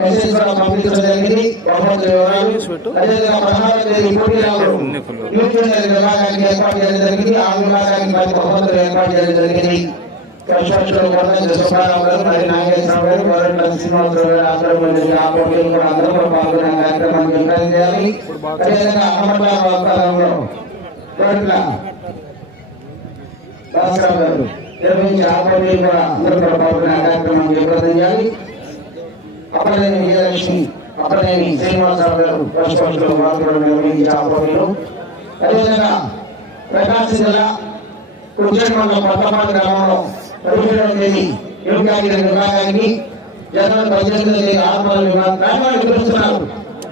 Message కూడా పంపించడం జరిగింది బహుమతుల వివరాలు అదేవిధంగా పదహారవ తేదీ పోటీలలో యూత్ జూనియర్ విభాగానికి ఏర్పాటు చేయడం జరిగింది ఆ విభాగానికి పది బహుమతులు ఏర్పాటు చేయడం జరిగింది కృష్ణాచులో కొరంజ సుబ్బారావు గారు మరి నాగేశ్వరరావు గారు గోరెంట్ల శ్రీనివాసరావు గారు అందరూ మంది ఆ పోటీలు కూడా అందరూ కూడా పాల్గొనే కార్యక్రమాన్ని విజయం చేయాలి అదేవిధంగా అమ్మట్ల వాతావరణంలో గోరెంట్ల భాస్కర్ గారు నిర్వహించే ఆ పోటీలు కూడా అందరూ కూడా పాల్గొనే కార్యక్రమాన్ని విజయం చేయాలి అప్పలేని విజయలక్ష్మి అప్పలేని శ్రీనివాసరావు గారు అదేవిధంగా ప్రకాశం జిల్లా కుర్చేటి మండలం పట్టపాటి గ్రామంలో పదిహేడవ తేదీ యోగాగిరి విభాగానికి జనవరి పద్దెనిమిదవ తేదీ ఆత్మల విభాగం పిలుస్తున్నారు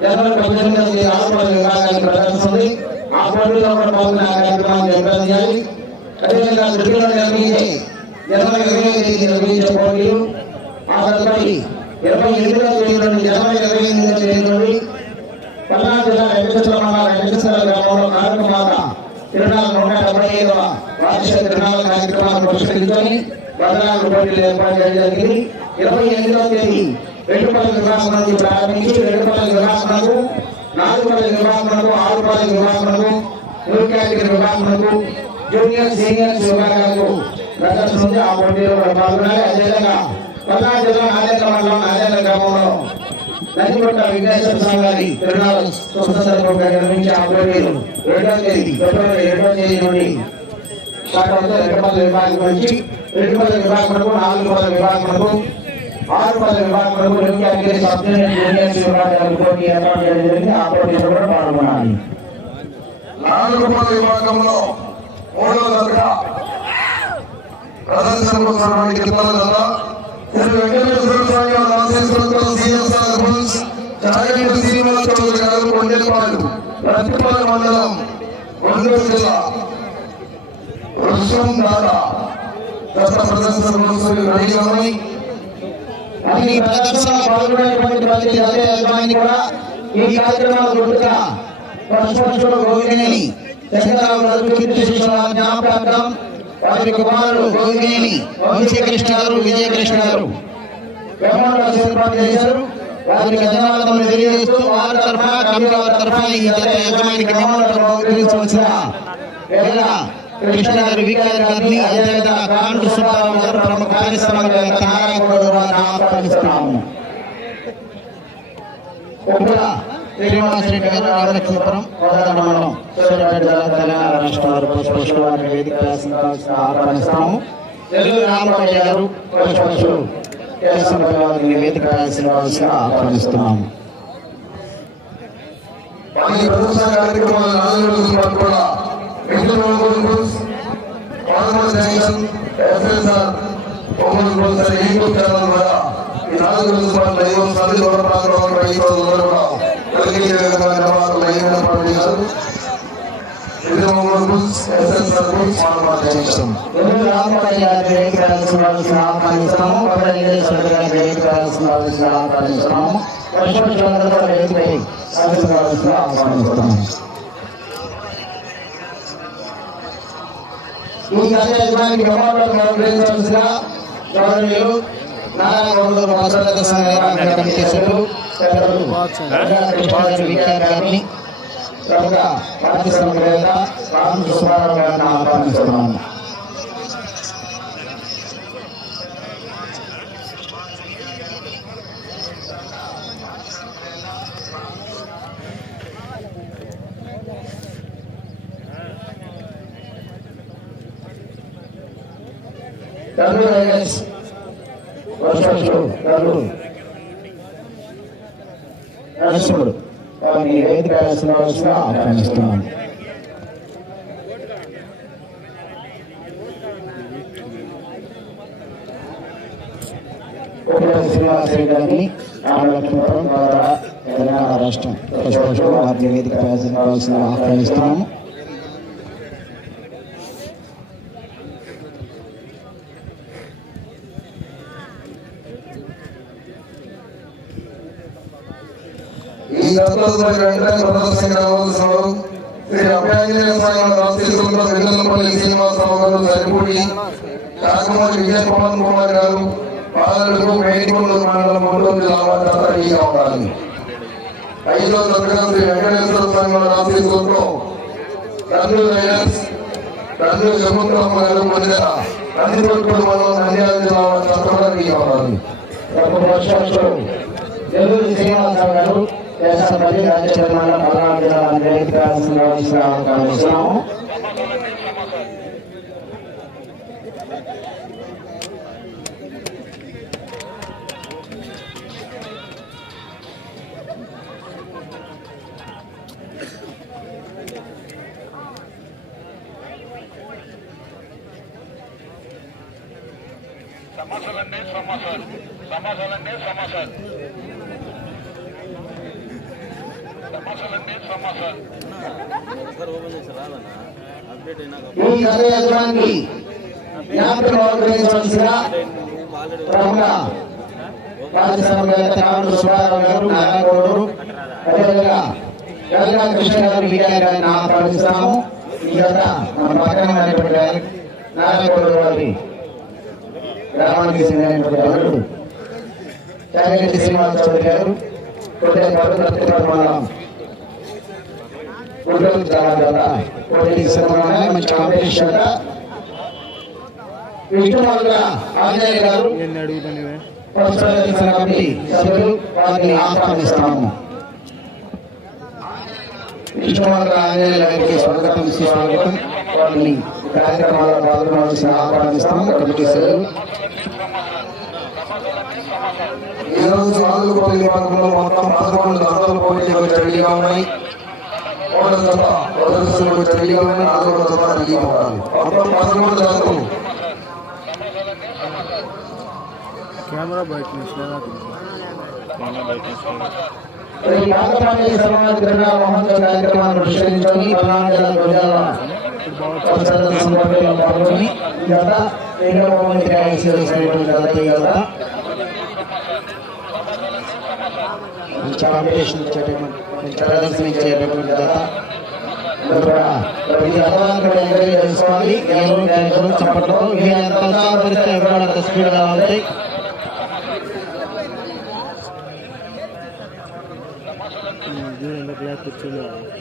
జనవరి పద్దెనిమిదవ తేదీ ఆత్మల విభాగానికి ప్రదర్శిస్తుంది. ఆ పోటీలో కూడా కార్యక్రమాన్ని చేయాలి అదేవిధంగా శృతిలో నిర్వహించే జనవరి ఇరవై తేదీ నిర్వహించే పోటీలు ఆ తదుపరి ఇరవై ఎనిమిదవ తేదీ నుండి జనవరి ఇరవై ఎనిమిదవ తేదీ నుండి పల్నాడు జిల్లా వెంకటేశ్వర మండలం వెంకటేశ్వర గ్రామంలో కార్యక్రమాల తిరునాలు నూట డెబ్బై ఐదవ వార్షిక తిరునాళ్ళ కార్యక్రమాలను పురస్కరించుకొని వదనాలు పోటీలు ఏర్పాటు చేయడం జరిగింది. ఇరవై ఎనిమిదవ తేదీ రెండుపల్లి విభాగం నుంచి ప్రారంభించి రెండుపల్లి విభాగమునకు నాలుగుపల్లి విభాగమునకు ఆరుపల్లి విభాగమునకు న్యూ కేటగిరీ విభాగమునకు జూనియర్ సీనియర్స్ విభాగాలకు ప్రదర్శన ఆ పోటీలో పాల్గొనాలి. అదేవిధంగా పల్నాడు జిల్లా నాదేంద్ర మండలం నాదేంద్ర గ్రామంలో నందికొండ విఘ్నేశ్వర స్వామి గారి తిరునాళ్ళ సందర్భంగా రెండవ తేదీ ఫిబ్రవరి రెండవ తేదీ నుండి విభాగం నుంచి రెండుపల్లి విభాగములకు నాలుగు విభాగములకు ఆరు విభాగములకు కేటగిరీ సబ్ జూనియర్స్ విభాగాలకు పోటీ ఏర్పాటు చేయడం జరిగింది. ఆ పోటీలో కూడా పాల్గొనాలి. నాలుగు విభాగంలో మూడవ ప్రదర్శన కింద శ్రీ వెంకటేశ్వర స్వామి గారు ఆశీస్సులతో సిఎస్ఆర్ బుల్స్ చాగంటి శ్రీనివాస చౌదరి గారు మండలం జిల్లా. వృషం దాదా గత ఈ ప్రదర్శనలో పాల్గొనేటువంటి ప్రతి యజమాని కూడా ఈ గుర్తుగా గోవిందని గారు కీర్తి శిష్యుల జ్ఞాపకార్థం వారి కుమారుడు గోవిందని వంశీకృష్ణ గారు విజయకృష్ణ గారు. వారికి ధన్యవాదములు తెలియజేస్తూ వారి తరఫున కమిటీ వారి తరఫున ఈ జత యజమానికి మెమోంటం బహుకరించవలసిన కృష్ణ గారు వికారి గారిని అదేవిధంగా సుబ్బారావు గారు ప్రముఖ పారిశ్రామికవేత్త ఆహ్వానిస్తున్నాము. శ్రీనివాసరెడ్డి గారు రామలక్ష్మీపురం కోదాడ మండలం సూర్యాపేట జిల్లా తెలంగాణ వారు పుష్పశులు వారిని వేదిక ఆహ్వానిస్తాము గారు పుష్పశులు వారిని వేదిక ఆహ్వానిస్తున్నాము ఈ ప్రదర్శన కార్యక్రమాలు కూడా ఎఫ్ఎస్ఆర్ ఛానల్ ద్వారా ఈ నాలుగు రోజుల పాటు లైవ్ వస్తుంది దూర ప్రాంతంలో రైతు సోదరులందరూ కూడా కలిగే విధంగా నిర్వాహకులు లైవ్ ఏర్పాటు చేశారు ఇది ఒంగోలు బుల్స్ ఎఫ్ఎస్ఆర్ బుల్స్ పాల్గొన జంక్షన్ తెలుగు రామరాజు గారిని వేదిక వ్యాసం కావాల్సిన ఆహ్వానిస్తున్నాము కొబ్బరి వెంకటేశ్వర గారిని వేదిక వ్యాసం కావాల్సిన ఆహ్వానిస్తున్నాము పుష్పశులందరూ కూడా వ్యాసం కావాల్సిన ఆహ్వానిస్తున్నాము ఈ యజమానికి ప్రమాణాలు నిర్వహించవలసిన గౌరవనీయులు నారాయణ మసరత సంఘ కమిటీ సభ్యులు గారిని. ప్రముఖ పారిశ్రామికవేత్త రామ్ సుబ్బారావు గారిని ఆహ్వానిస్తున్నాము. వర్షాలు నరసింహుడు వారిని వేదిక ఆహ్వానిస్తున్నాను శ్రీనివాసరెడ్డి తెలంగాణ రాష్ట్రం పుష్పశులు వారిని వేదిక వేసిన ఆహ్వానిస్తున్నాము. ప్రదర్శన కావాల్సిన శ్రీ అభయాంజనేయ స్వామి వారి వెన్నెలపల్లి శ్రీనివాసరావు గారు సరిపూడి కాకమూరి విజయ పవన్ కుమార్ గారు బాలలకు మండలం జిల్లా ఐదో తరగతి వెంకటేశ్వర రైడర్స్ గారు మధ్య కందిపట్టుడు మండలం నంద్యాల జిల్లా వారి రెడీగా శ్రీనివాసరావు గారు దేశపతి రాజ్య మండలం పల్నాడు జిల్లా వేదిక సమస్యలండి సమస్యలు. సమస్యలండి సమస్యలు. ఈ కార్యక్రమానికి జ్ఞాపకం అనుగ్రహించవలసిన ప్రముఖ రాజ్యసభ తాను సుబ్బారావు గారు. నారాయణగౌడరు అదేవిధంగా గంగా కృష్ణ గారు మీడియా గారిని ఆహ్వానిస్తున్నాము. ఈ యొక్క మన పక్కన ఉన్నటువంటి నారాయణగౌడరు వారి గ్రామానికి చెందినటువంటి వారు చాగరెడ్డి శ్రీనివాస చౌదరి గారు. కొద్దిగా ఫోటోలు చాలా మంచి కాంపిటీషన్ అంట ఆంజనేయ గారు కమిటీ సభ్యులు వారిని ఆంజనేయ గారికి స్వాగతం స్వాగతం వారిని కార్యక్రమాల్లో పాల్గొనవలసిన కమిటీ సభ్యులు ఈ నాలుగు మొత్తం పదకొండు జతలు పోటీలకు ఉన్నాయి రెడీగా నాలుగో రెడీగా ఉండాలి మొత్తం కెమెరా ఈ సమాజ క్రీడా మహోత్సవ కార్యక్రమాన్ని పరిశీలించుకొని పల్నాడు జిల్లా గురజాల పరిసరాల సందర్భంలో పాల్గొని ఈ గత రెండవ బహుమతి రాయలసీమైనటువంటి గత ఈ గత మంచి కాంపిటీషన్ ఇచ్చేటటువంటి మంచి ప్రదర్శన ఇచ్చేటటువంటి గత చేసుకోవాలి. ఎవరు బ్యాంకులు చప్పట్లో ఇవి ఎంత ఉత్సాహపరిస్తే ఎవరు అంత స్పీడ్గా ఉంటాయి కూర్చున్నారు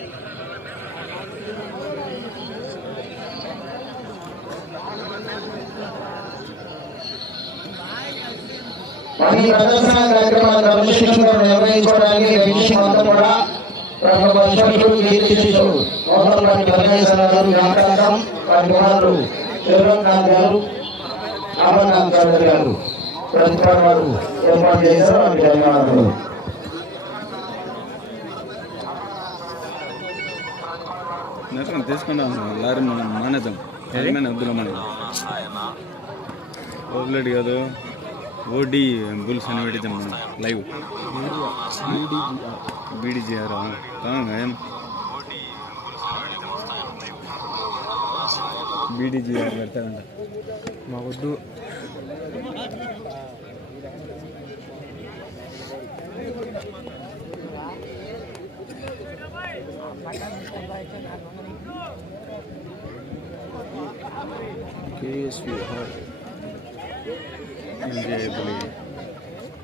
ఈ ప్రదర్శన కార్యక్రమాన్ని క్రమశిక్షణతో నిర్వహించడానికి ఫినిషింగ్ అంతా కూడా దర్శకులు కీర్తి శిశువు మోహన్పాటి పరమేశ్వర గారు నాటకం వారి కుమారుడు శివరాంకాంత్ గారు అమర్నాథ్ చౌదరి గారు. ప్రతిపాడు వారు ఏర్పాటు చేశారు. వారికి ధన్యవాదాలు నెట్వర్క్ తీసుకుందాం లారీ మనం మానేద్దాం ఏమైనా వద్దులే మనం. ఓబ్లెట్ కాదు ఓడి బుల్స్ అని పెట్టిద్దాం మనం లైవ్ బీడీజీఆర్ ఏం బీడీజీఆర్ పెడతారంట మాకొద్దు కేఎస్వి హాట్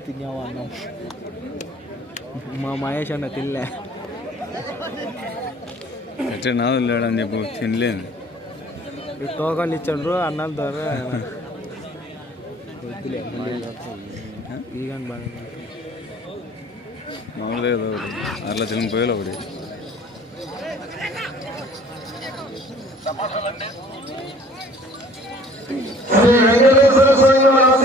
తిన్నావా అన్నం మా మహేష్ అన్న తినలే ఎట్లా నాదు లేడని చెప్పు తినలేదు ఈ టోకన్లు ఇచ్చాడు అన్నాల ద్వారా కానీ బాగా మామూలుదే కదా ఒకటి అట్లా తిని పోయాలి ఒకటి శ్రీ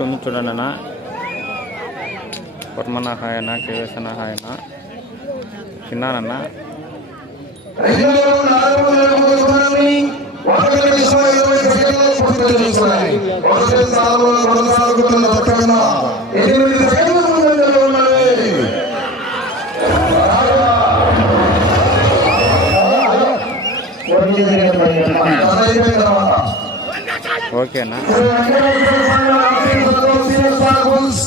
వస్తుంది చూడండి అన్న. కుర్మన హాయన తిన్నానన్న ఓకేనా కానిస్టేబుల్స్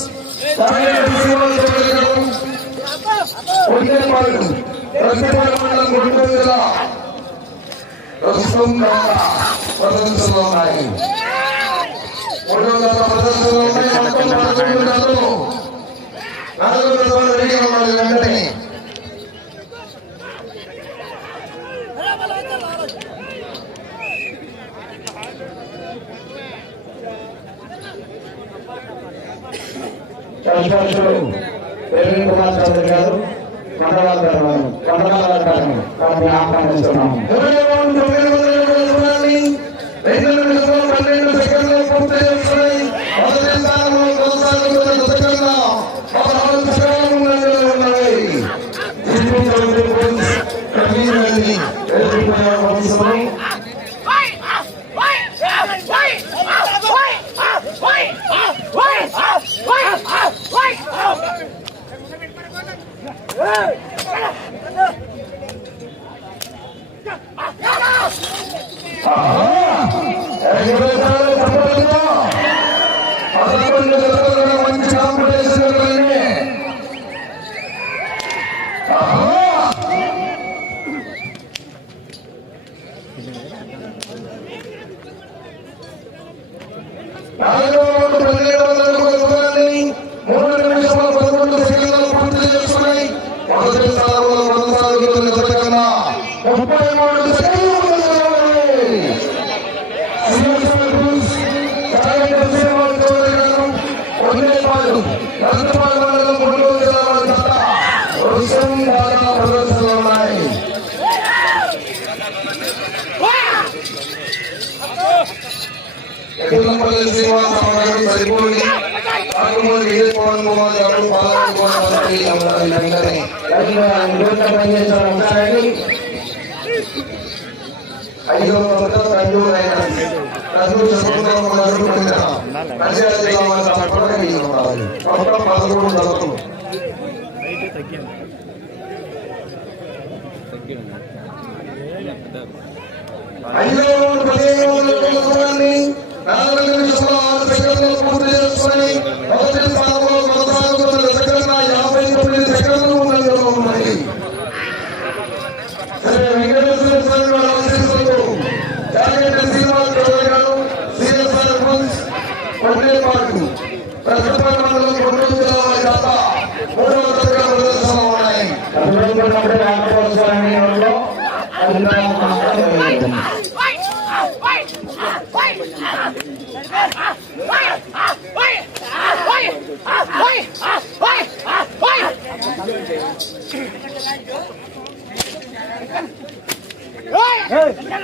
ప్రస్తుతం ప్రదర్శనలో ఉన్నాయి ఉన్నాయి ఉపాధ్యక్షులు ప్రవీణ్ కుమార్ చౌదరి గారు కండవాల కండవాల ఆహ్వానిస్తున్నాము. ಪ್ರತಿರೋಧ రాకపోయి రాకపోతే వేసుకోవడం పోవాలి? సంవత్సరం ఆంధ్రప్రదేశ్లో Hey!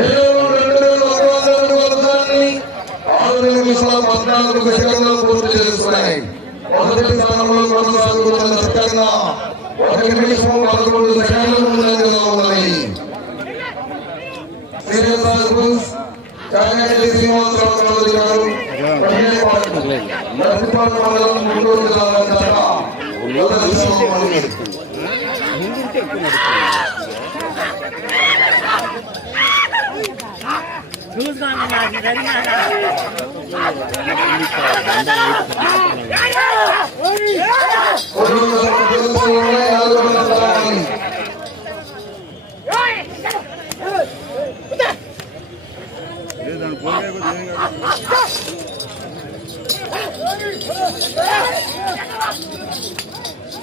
ఏడు రెండు వేల ఒక వందల వద్దాన్ని ఆరు నిమిషాల పద్నాలుగు సెకండ్లు పూర్తి చేసుకున్నాయి మొదటి స్థానంలో కొనసాగుతున్న చక్కగా ఒక నిమిషం పదకొండు సెకండ్లు ముందంజలో ఉన్నాయి శ్రీనివాస్ కాంగారెడ్డి శ్రీనివాసరావు చౌదరి గారు నర్సిపాడు మండలం గుంటూరు జిల్లా జత మొదటి స్థానంలో ఉంది. కొల్లూరు జిల్లాలో నాలుగు వందల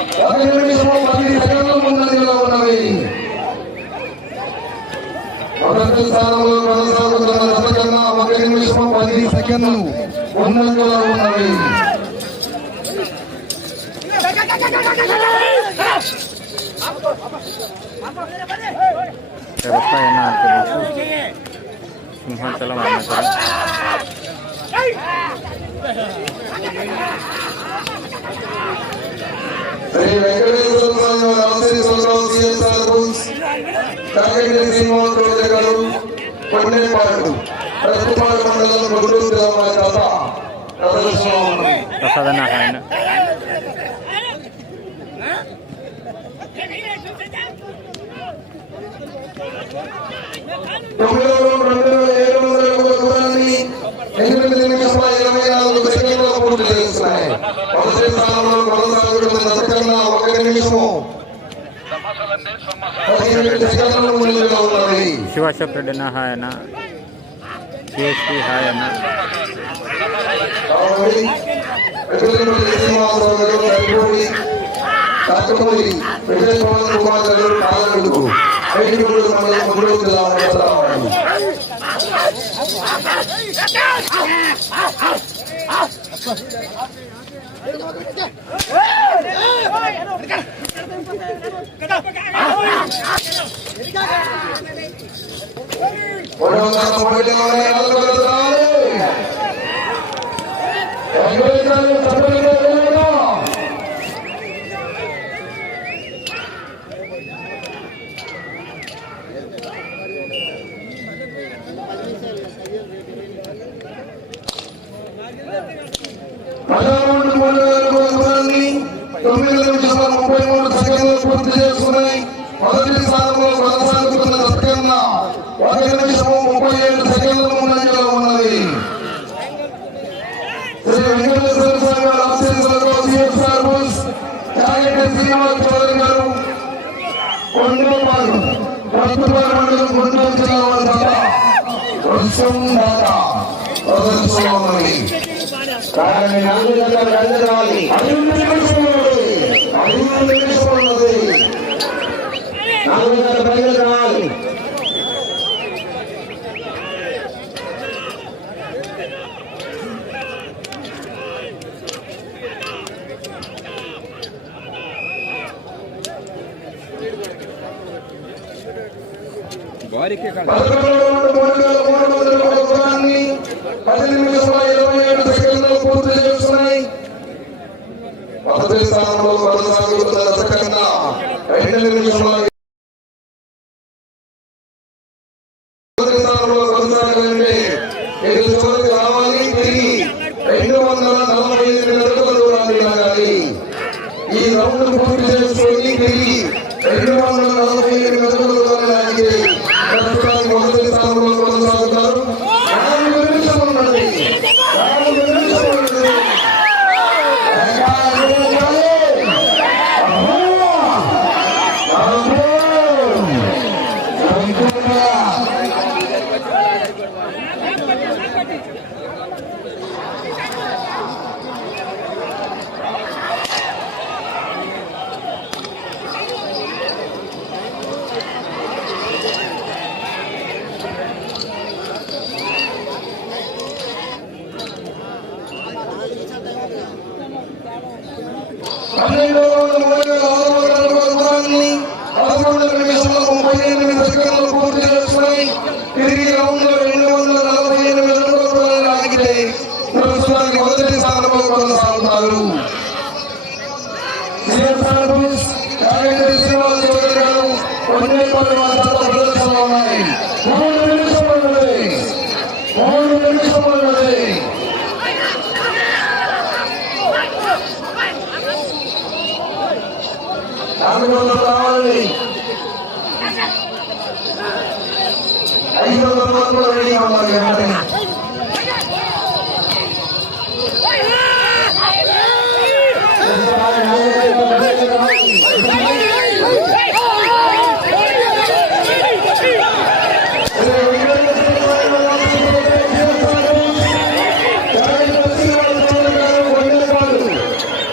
ఒక నిమిషము పది సెకండ్లు ముందంజలో ఉన్నవి మొదటి స్థానంలో కొనసాగుతున్న కన్నా ఒక నిమిషము పది సెకండ్లు ముందంజలో ఉన్నవి సింహాచలం శ్రీ వెంకటేశ్వర స్వామి వారి ఆశీస్సులతో సిఎస్ఆర్ బుల్స్ కాకినాడ శ్రీనివాస్ చౌదరి గారు కొన్నేపాడు ప్రతిపాడు మండలం గుంటూరు జిల్లా వారి కథ ప్రదర్శనలో ఉన్నది ప్రసాద్ అన్న హాయ్ అన్న తొమ్మిదవ రౌండ్ రెండు వేల ఏడు వందల అడుగుల దూరాన్ని ఎనిమిది నిమిషాల ఇరవై నాలుగు సెకండ్లలో పూర్తి చేస్తున్నాయి. మొదటి స్థానంలో కొనసాగుతున్న దశకన్నా ఒక నిమిషము పదిహేను సెకండ్ల ముందుగా ఉన్నది శివాశోక్ రెడ్డి అన్న హాయ్ అన్న సిఎస్పి హాయ్ అన్న కాబట్టి వెంకటేశ్వర శ్రీనివాసరావు గారు సరిపోయి కాకమూరి విజయ పవన్ కుమార్ గారు కాలనడుగు ఐదుగురు మండలం గుంటూరు జిల్లా వారు. మూడు వందల తొంభై నలభై నాలుగు వందల రావాలి. వెంకటేశ్వర తొంభై నాలుగు. పదమూడు మూడు వేల దూరాన్ని తొమ్మిది నిమిషాల ముప్పై మూడు సెకండ్లు పూర్తి చేసుకున్నాయి మొదటి స్థానంలో కొనసాగుతున్న దశకన్నా ఒక నిమిషము ముప్పై ఏడు సెకండ్ల ముందంజలో ఉన్నది శ్రీ వెంకటేశ్వర స్వామి వారి ఆశీస్సులతో సిఎస్ఆర్ బోస్ చాగంటి శ్రీనివాస్ చౌదరి గారు కొండపాడు కొత్తపాడు మండలం గుంటూరు జిల్లా వారి తప్ప వర్షం దాట ప్రదర్శనలో ఉన్నది కానీ గంటల రెండు రావాలి. నాలుగు గంటల పైన రావాలి పదకొండు మూడు వేల మూడు వందల ఒక దూరాన్ని పది నిమిషముల ఇరవై ఏడు సెకండ్లు పూర్తి చేస్తున్నాయి మొదటి స్థానంలో కొనసాగుతున్న దశకన్నా రెండు నిమిషముల మొదటి స్థానంలో కొనసాగాలంటే ఇది చివరికి రావాలి తిరిగి రెండు వందల నలభై ఎనిమిది అడుగుల దూరాన్ని లాగాలి ఈ రౌండ్ పూర్తి చేసుకొని తిరిగి రెండు వందల నలభై ఎనిమిది అడుగుల దూరాన్ని లాగి ప్రస్తుతానికి మొదటి స్థానంలో కొనసాగుతారు నాలుగు నిమిషం ఉన్నది నాలుగు నిమిషం ఉన్నది ఇంకా ఎగరేయాలి. అమ్మా! గ్రౌండ్లో రెండు వందల నలభై ఎనిమిది అడుగుల లాగితే ప్రస్తుతానికి మొదటి స్థానంలో కొనసాగుతారు నాలుగు వందలు రావాలి ఐదు వందల మంది కూడా రెడీగా ఉన్నారు వెంటనే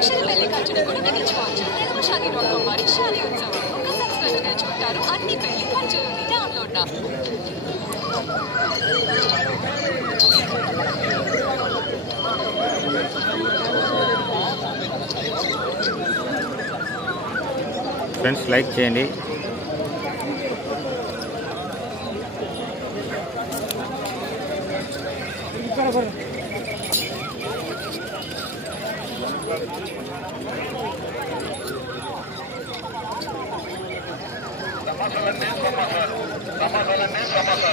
నేర్చుకోవచ్చు పెళ్ళి ఖర్చును కూడా తగ్గించుకోవచ్చు తెలుగు షాదీ డాట్ కామ్ వారి షాదీ ఉత్సవం ఒక సబ్స్క్రైబర్ నేర్చుకుంటారు అన్ని పెళ్ళి ఖర్చులు డౌన్లోడ్ నా ఫ్రెండ్స్ లైక్ చేయండి. సమస్యలన్నీ సమస్యలు సమస్యలన్నీ సమస్యలు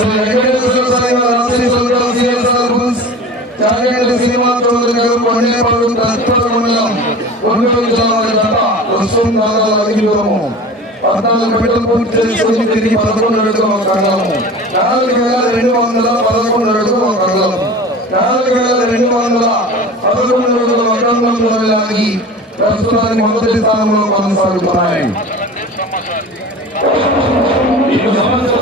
సమస్యలన్నీ సమస్యలు సమస్యలన్నీ సమస్యలు చౌదరి గారు కొండేపాడు మండలం జిల్లా జత పద్నాలుగు పెట్టలు పూర్తి చేసుకుని తిరిగి పదకొండు అడుగులు నాలుగు వేల రెండు వందల పదకొండు అడుగుల మండలం నాలుగు వేల రెండు వందల పదకొండు అడుగుల మండలంలో అంగళంలో ప్రస్తుతానికి మొదటి స్థానంలో కొనసాగుతున్నాయి సమస్యలు